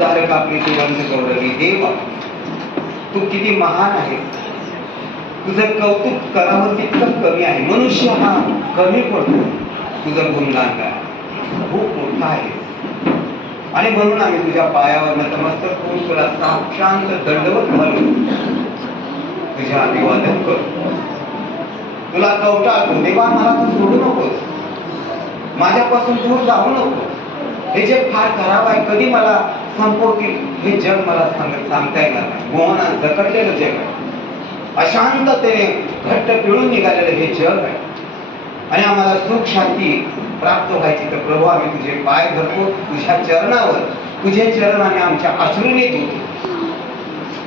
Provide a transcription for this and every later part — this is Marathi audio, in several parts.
उद्धारक आपली तुरंत गौरवी देव, तू किती महान आहे. तुझं कौतुक करावं तितकं कमी आहे. मनुष्य हा कमी पडतो. तुझं गुणगान काय खूप मोठा आहे. आणि म्हणून आम्ही तुझ्या पायावर नतमस्तक होऊन तुला साक्षांत दंडवत घालून तुझ्या अभिवादन करतो. तुला कवटाळतो. देवा, मला तू सोडू नकोस, माझ्यापासून दूर जाऊ नको. हे जग फार खराब आहे. कधी मला संपवतील हे जग मला सांगता येणार नाही. मोहनात जखडलेलं जग आहे. अशांततेने घट्ट पिळून निघालेलं हे जग आहे. आणि आम्हाला सुख शांती प्राप्त व्हायची तर प्रभू आम्ही तुझे पाय धरतो, तुझ्या चरणावर. तुझे चरण आम्ही आमच्या अश्रूने धुतो.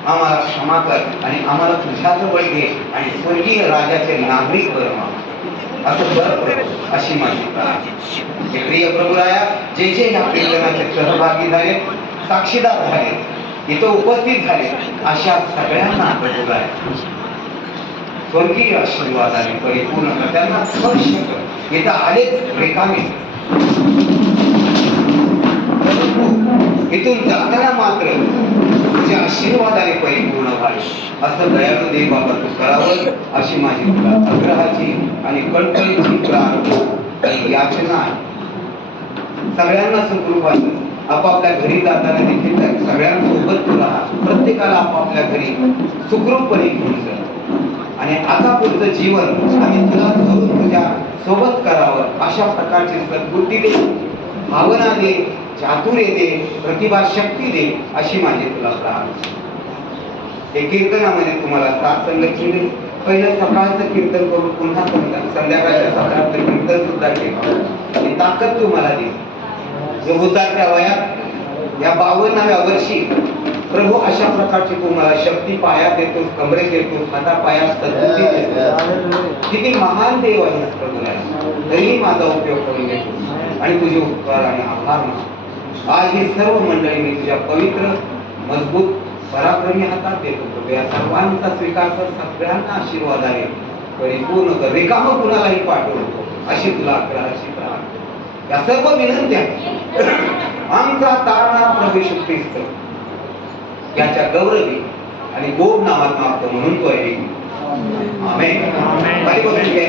आम्हाला क्षमा कर आणि आम्हाला तुझ्या जवळ घे आणि स्वर्गीय राजाचे नागरिक बनवा. असं बरं अशी माझी प्रार्थना. प्रिय प्रभुराया, जे जे या कीर्तनाचे सहभागी झाले, साक्षीदार झाले, इथं उपस्थित झाले, अशा सगळ्यांना प्रभुराया स्वर्गीय आशीर्वादाने परिपूर्ण कर. त्यांना स्पर्श कर. इथं आले रिकामे, इथून जाताना मात्र तुझ्या आशीर्वादाने परिपूर्ण व्हावे. असं दयाळू देव बाबा तू करावं अशी माझी तुला आग्रहाची आणि कळकळीची प्रार्थना आणि याचना आहे. सगळ्यांना सुखरूपानं आपापल्या घरी जाताना देखील सगळ्यांसोबत तू राहा. प्रत्येकाला आपापल्या घरी सुखरूपपणे घेऊन जा. आणि आता पुढचं जीवन आम्ही तुला धरून तुझ्या सोबत करावं अशा प्रकारची सद्बुद्धी दे, भावना दे, चातुर्य दे, प्रतिभा शक्ती दे अशी माझी तुला प्रार्थना. हे कीर्तनामध्ये तुम्हाला सात संगत केले. पहिलं सकाळचं कीर्तन करून पुन्हा संध्याकाळच्या सत्रातलं कीर्तन सुद्धा केलं. आणि ताकद तुम्हाला दे. उद्धारत्या वयात या 52व्या वर्षी प्रभू अशा प्रकारची तुम्हाला शक्ती पायात देतो, कमरेत देतो, हातापायात सद्बुद्धी देतो. किती महान देव आहे प्रभू आहे. तरीही माझा उपयोग करून घेतो आणि तुझे उपकार आणि आभार मानतो. आज ही सर्व मंडळी मी तुझ्या पवित्र मजबूत पराक्रमी हातात देतो. प्रभू या सर्वांचा स्वीकार कर. सगळ्यांना आशीर्वादाने परिपूर्ण कर. रिकामं कुणालाही पाठवू नको अशी तुला आग्रहाची प्रार्थना. या सर्व विनंत्या आमचा तारणा प्रभू येशू ख्रिस्त याच्या गौरवी आणि गोड नामात मागतो म्हणून तो आहे. आमेन.